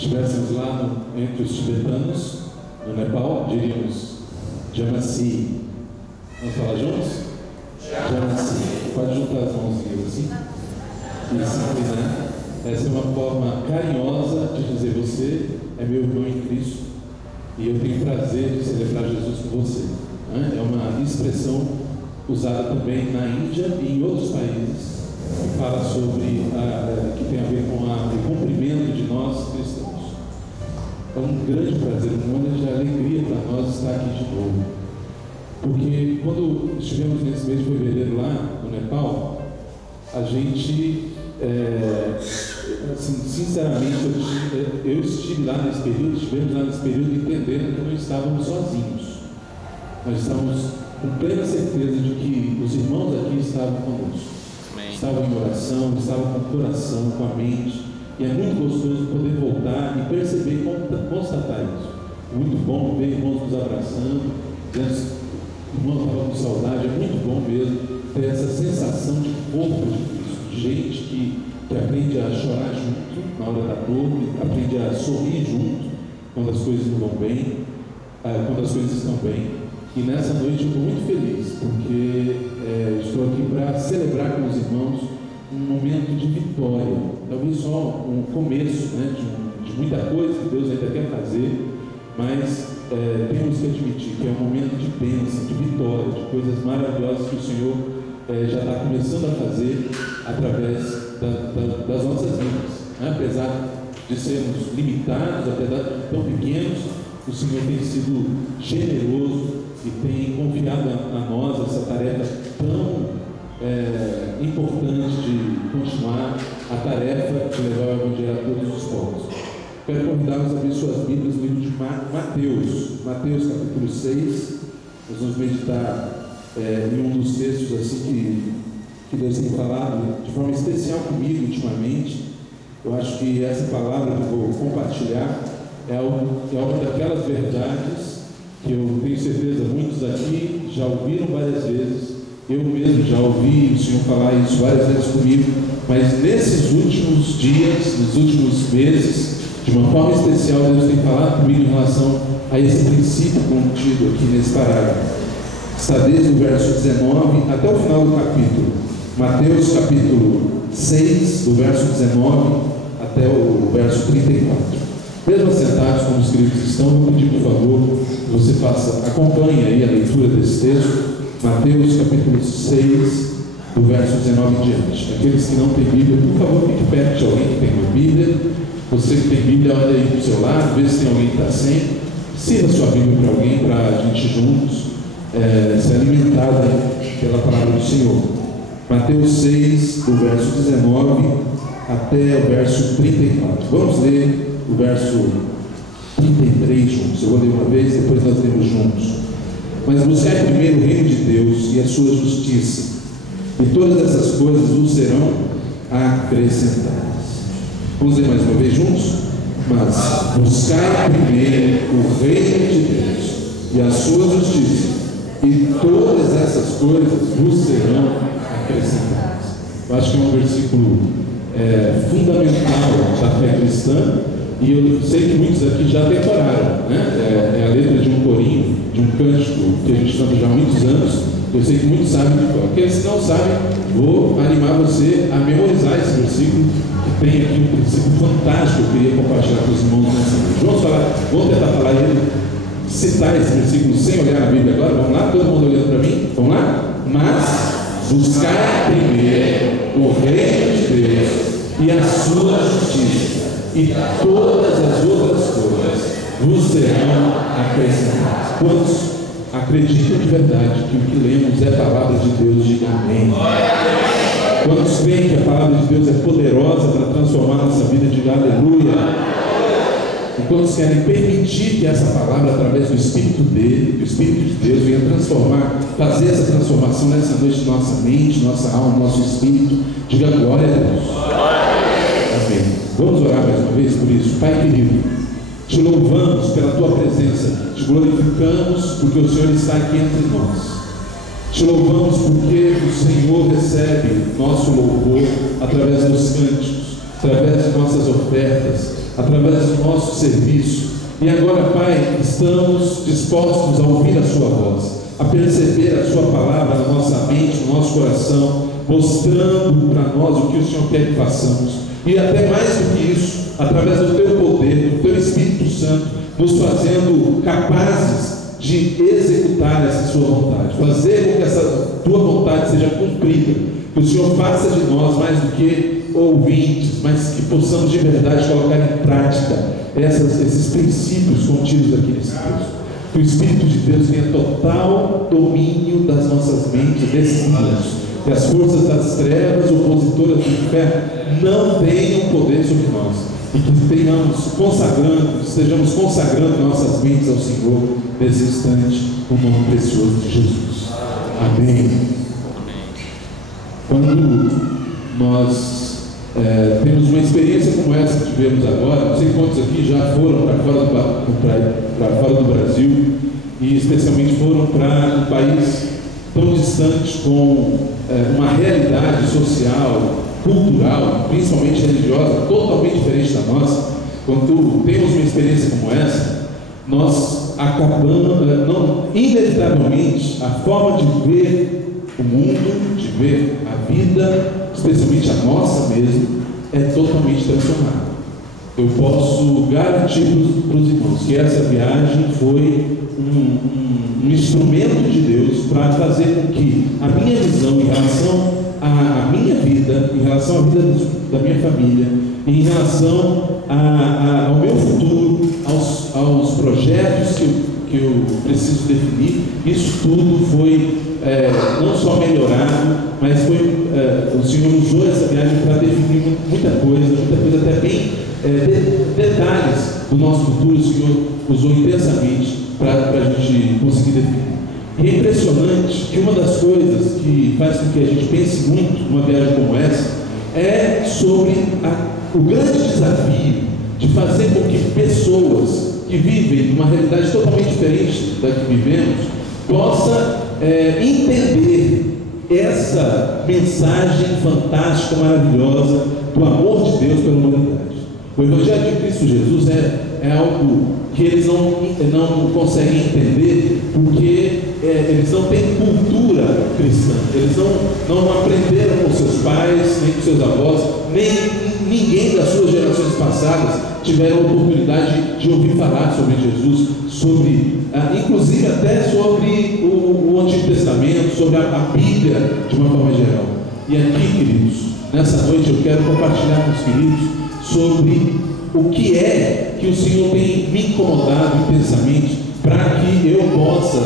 estivéssemos lá entre os tibetanos, no Nepal, diríamos Janasi. Vamos falar juntos? Janasi. Pode juntar as mãos assim. Isso, né? Essa é uma forma carinhosa de dizer: você é meu irmão em Cristo e eu tenho prazer de celebrar Jesus com você. É uma expressão usada também na Índia e em outros países, que fala sobre que tem a ver com o cumprimento de nós cristãos. É um grande prazer, um momento de alegria para nós estar aqui de novo, porque quando estivemos nesse mês de fevereiro lá no Nepal, a gente assim, sinceramente eu estive lá nesse período, estivemos lá nesse período entendendo que não estávamos sozinhos. Nós estávamos com plena certeza de que os irmãos aqui estavam conosco. Amém. Estavam em oração, estavam com o coração, com a mente. E é muito gostoso poder voltar e perceber e constatar isso. Muito bom ver irmãos nos abraçando, irmãos estavam com saudade. É muito bom mesmo ter essa sensação de corpo de Cristo, de gente que aprende a chorar junto na hora da dor, aprende a sorrir junto quando as coisas não vão bem, quando as coisas estão bem. E nessa noite eu estou muito feliz, porque estou aqui para celebrar com os irmãos um momento de vitória, talvez só um começo, né, de muita coisa que Deus ainda quer fazer, mas temos que admitir que é um momento de bênção, de vitória, de coisas maravilhosas que o Senhor já está começando a fazer através das nossas vidas, né? Apesar de sermos limitados, apesar de tão pequenos, o Senhor tem sido generoso e tem confiado a nós essa tarefa tão importante de continuar a tarefa de levar o Evangelho a todos os povos. Quero convidá-los a abrir suas Bíblias no livro de Mateus capítulo 6. Nós vamos meditar em um dos textos assim que Deus tem falado de forma especial comigo ultimamente. Eu acho que essa palavra que eu vou compartilhar é uma daquelas verdades que eu tenho certeza muitos aqui já ouviram várias vezes. Eu mesmo já ouvi o Senhor falar isso várias vezes comigo, mas nesses últimos dias, nos últimos meses, de uma forma especial, Deus tem falado comigo em relação a esse princípio contido aqui nesse parágrafo. Está desde o verso 19 até o final do capítulo. Mateus capítulo 6, do verso 19 até o verso 34. Mesmo assentados como os queridos estão, vou pedir por favor que você acompanhe aí a leitura desse texto. Mateus capítulo 6, do verso 19 em diante. Aqueles que não têm Bíblia, por favor, fique perto de alguém que tem uma Bíblia. Você que tem Bíblia, olha aí para o seu lado, vê se tem alguém que está sem. Sirva sua Bíblia para alguém, para a gente juntos ser alimentado pela palavra do Senhor. Mateus 6, do verso 19 até o verso 34. Vamos ler o verso 33 juntos. Eu vou ler uma vez, depois nós lemos juntos. Mas buscai primeiro o reino de Deus e a sua justiça, e todas essas coisas vos serão acrescentadas. Vamos ler mais uma vez juntos? Mas buscai primeiro o reino de Deus e a sua justiça, e todas essas coisas vos serão acrescentadas. Eu acho que é um versículo fundamental da fé cristã, e eu sei que muitos aqui já decoraram, né? É a letra de um corinho, de um cântico que a gente canta já há muitos anos. Eu sei que muitos sabem de cor. Aqueles que não sabem, vou animar você a memorizar esse versículo, que tem aqui um princípio fantástico que eu queria compartilhar com os irmãos nessa noite. Vamos tentar falar ele, citar esse versículo sem olhar na Bíblia agora. Vamos lá? Todo mundo olhando para mim? Vamos lá? Mas buscar primeiro o reino de Deus e a sua justiça, e todas as outras coisas vos serão acrescentadas. Quantos acreditam de verdade que o que lemos é a palavra de Deus? Diga amém. Quantos creem que a palavra de Deus é poderosa para transformar a nossa vida? Diga aleluia. E quantos querem permitir que essa palavra, através do Espírito dele, do Espírito de Deus, venha transformar, fazer essa transformação nessa noite, nossa mente, nossa alma, nosso espírito? Diga glória a Deus. Amém. Vamos orar mais uma vez por isso. Pai querido, te louvamos pela tua presença, te glorificamos porque o Senhor está aqui entre nós. Te louvamos porque o Senhor recebe nosso louvor através dos cânticos, através de nossas ofertas, através do nosso serviço. E agora, Pai, estamos dispostos a ouvir a Sua voz, a perceber a Sua palavra na nossa mente, no nosso coração, mostrando para nós o que o Senhor quer que façamos. E até mais do que isso, através do Teu poder, do Teu Espírito Santo, nos fazendo capazes de executar essa Sua vontade, fazer com que essa Tua vontade seja cumprida, que o Senhor faça de nós mais do que ouvintes, mas que possamos de verdade colocar em prática esses princípios contidos aqui nesse texto. Que o Espírito de Deus tenha total domínio das nossas mentes, desses mundos, que as forças das trevas, opositoras do inferno, não tenham poder sobre nós, e que estejamos consagrando nossas mentes ao Senhor nesse instante, no nome precioso de Jesus. Amém. Quando nós temos uma experiência como essa que tivemos agora, não sei quantos aqui já foram para fora do Brasil, e especialmente foram para um país tão distante, com uma realidade social, cultural, principalmente religiosa, totalmente diferente da nossa. Quando temos uma experiência como essa, nós acabamos, inevitavelmente, a forma de ver o mundo, de ver a vida, especialmente a nossa mesmo, é totalmente transformada. Eu posso garantir para os irmãos que essa viagem foi um instrumento de Deus para fazer com que a minha visão em relação à minha vida, em relação à vida da minha família, em relação ao meu futuro, aos projetos que eu preciso definir, isso tudo foi não só melhorado, mas o Senhor usou essa viagem para definir muita coisa até bem detalhes do nosso futuro. O Senhor usou intensamente para a gente conseguir definir. E é impressionante que uma das coisas que faz com que a gente pense muito numa viagem como essa é sobre o grande desafio de fazer com que pessoas que vivem uma realidade totalmente diferente da que vivemos possam entender essa mensagem fantástica, maravilhosa do amor de Deus pela humanidade. O Evangelho de Cristo Jesus é algo que eles não conseguem entender, porque eles não têm cultura cristã, eles não aprenderam com seus pais, nem com seus avós, nem ninguém das suas gerações passadas tiveram a oportunidade de ouvir falar sobre Jesus, inclusive até sobre o Antigo Testamento, sobre a Bíblia de uma forma geral. E aqui, queridos, nessa noite eu quero compartilhar com os queridos sobre o que é que o Senhor tem me incomodado intensamente, para que eu possa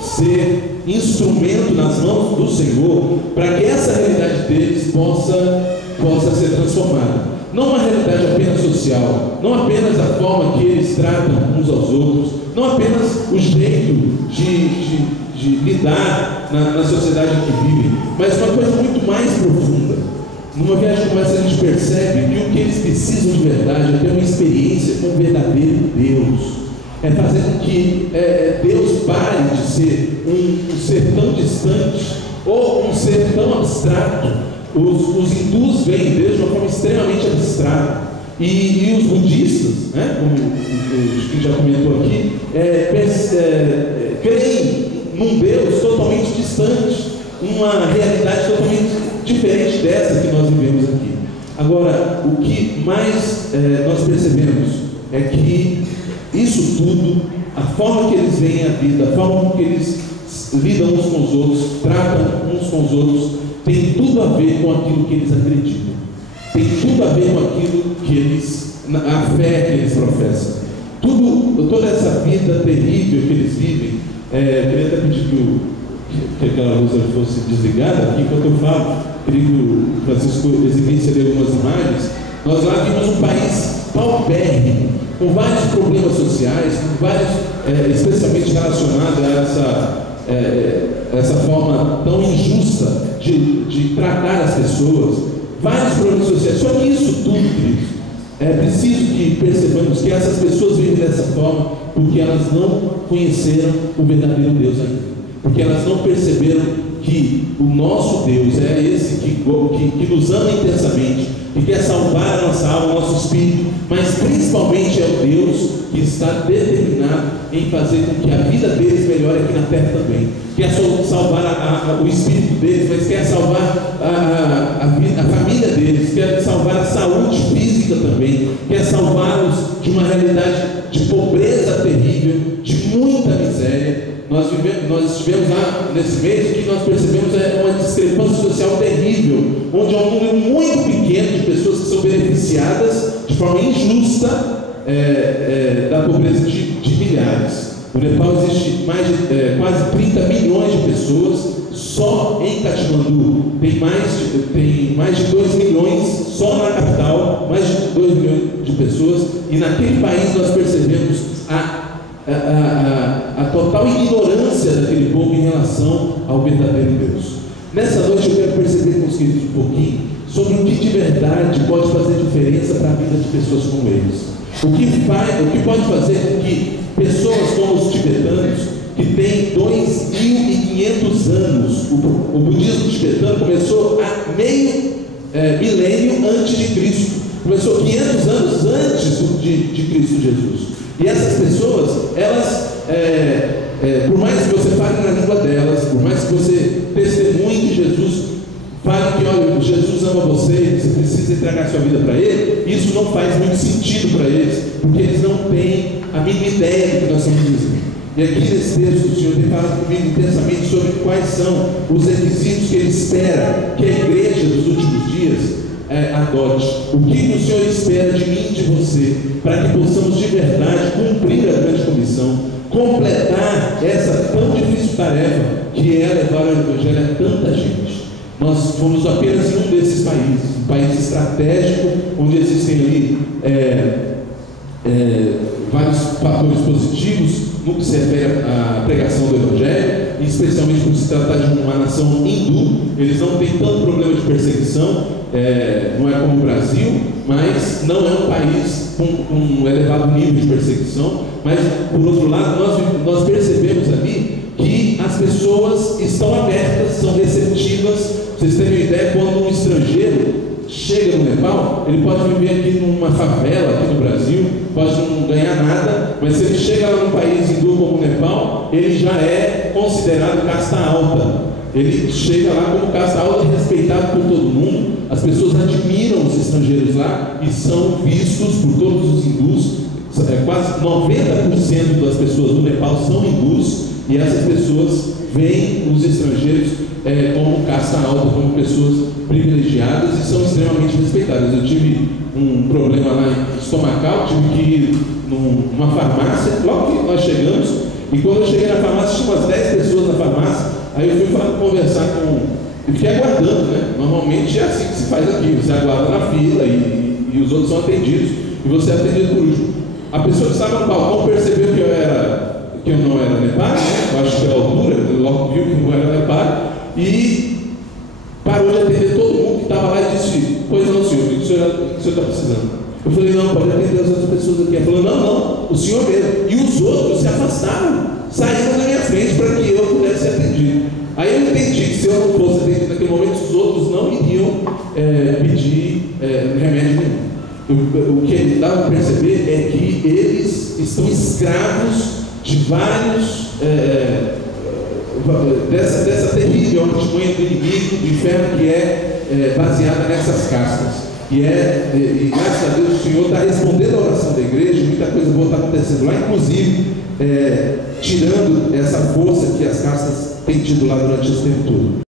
ser instrumento nas mãos do Senhor, para que essa realidade deles possa ser transformada. Não uma realidade apenas social, não apenas a forma que eles tratam uns aos outros, não apenas o jeito de lidar na sociedade em que vivem, mas uma coisa muito mais profunda. Numa viagem como essa a gente percebe que o que eles precisam de verdade é ter uma experiência com o verdadeiro Deus, é fazer com que Deus pare de ser um ser tão distante ou um ser tão abstrato. Os hindus veem Deus de uma forma extremamente abstrata, e os budistas, como o que já comentou aqui, creem num Deus totalmente distante, uma realidade totalmente diferente dessa que nós vivemos aqui. Agora, o que mais nós percebemos é que isso tudo, a forma que eles veem a vida, a forma que eles lidam uns com os outros, tratam uns com os outros, tem tudo a ver com aquilo que eles acreditam, tem tudo a ver com aquilo que a fé que eles professam. Toda essa vida terrível que eles vivem, queria até pedir que aquela luz fosse desligada aqui enquanto eu falo. Queria que o Francisco exibisse ali algumas imagens. Nós lá vimos um país paupérrimo, com vários problemas sociais, com vários, especialmente relacionados a essa forma tão injusta de tratar as pessoas, vários problemas sociais. Só que isso tudo, queridos, é preciso que percebamos que essas pessoas vivem dessa forma porque elas não conheceram o verdadeiro Deus ainda, porque elas não perceberam que o nosso Deus é esse que nos ama intensamente, que quer salvar a nossa alma, o nosso espírito, mas principalmente é o Deus que está determinado em fazer com que a vida deles melhore aqui na terra também. Quer salvar o espírito deles, mas quer salvar a família deles, quer salvar a saúde física também, quer salvá-los de uma realidade de pobreza terrível, de muita miséria. Nós estivemos lá nesse mês, o que nós percebemos é uma discrepância social terrível, onde há um número muito pequeno de pessoas que são beneficiadas de forma injusta da pobreza de milhares. No Nepal existe quase 30 milhões de pessoas. Só em Katmandu tem mais de 2 milhões, só na capital, mais de 2 milhões de pessoas. E naquele país nós percebemos a total ignorância daquele povo em relação ao verdadeiro Deus. Nessa noite eu quero perceber com os queridos um pouquinho sobre o que de verdade pode fazer diferença para a vida de pessoas como eles. O que pode fazer com que pessoas como os tibetanos, que têm 2.500 anos, o budismo tibetano começou há meio milênio antes de Cristo, começou 500 anos antes de Cristo Jesus. E essas pessoas, elas, por mais que você fale na língua delas, por mais que você testemunhe de Jesus, fale que, olha, Jesus ama você, você precisa entregar sua vida para Ele, isso não faz muito sentido para eles, porque eles não têm a mínima ideia do que nós estamos dizendo. E aqui nesse texto o Senhor tem falado comigo intensamente sobre quais são os requisitos que Ele espera que a igreja dos últimos dias adote. O que o Senhor espera de mim e de você, para que possamos de verdade cumprir a grande comissão, completar essa tão difícil tarefa que é levar o Evangelho a tanta gente. Nós fomos apenas em um desses países, um país estratégico, onde existem ali vários fatores positivos no que se refere à pregação do Evangelho, especialmente por se tratar de uma nação hindu. Eles não têm tanto problema de perseguição, não é como o Brasil, mas não é um país com um elevado nível de perseguição. Mas, por outro lado, nós percebemos ali que as pessoas estão abertas, são receptivas. Vocês terem uma ideia, quando um estrangeiro chega no Nepal, ele pode viver aqui numa favela, aqui no Brasil, pode não ganhar nada, mas se ele chega lá num país hindu como o Nepal, ele já é considerado casta alta. Ele chega lá como casta alta, respeitado por todo mundo. As pessoas admiram os estrangeiros lá e são vistos por todos os hindus. Quase 90% das pessoas do Nepal são hindus, e essas pessoas veem os estrangeiros como casta alta, como pessoas privilegiadas, e são extremamente respeitadas. Eu tive um problema lá estomacal, tive que ir numa farmácia, logo que nós chegamos, e quando eu cheguei na farmácia, tinha umas 10 pessoas na farmácia. Aí eu fui conversar e fiquei aguardando, né? Normalmente é assim que se faz aqui, você aguarda na fila e os outros são atendidos, e você é atendido por último. A pessoa que estava no balcão percebeu que eu não era nepal, né? Eu acho que pela altura, logo viu que não era nepal, e parou de atender todo mundo que estava lá e disse: pois não, senhor, o que o senhor está precisando? Eu falei: não, pode atender as outras pessoas aqui. Ele falou: não, o senhor mesmo. E os outros se afastaram, saíram da minha frente para que eu pudesse ser atendido. Aí eu entendi que se eu não fosse atendido naquele momento, os outros não iriam pedir remédio nenhum. O que ele dá para perceber é que eles estão escravos de vários dessa terrível artimanha do inimigo, do inferno, que é baseada nessas castas. E graças a Deus o Senhor está respondendo a oração da igreja. Muita coisa boa está acontecendo lá, inclusive tirando essa força que as castas têm tido lá durante esse tempo todo.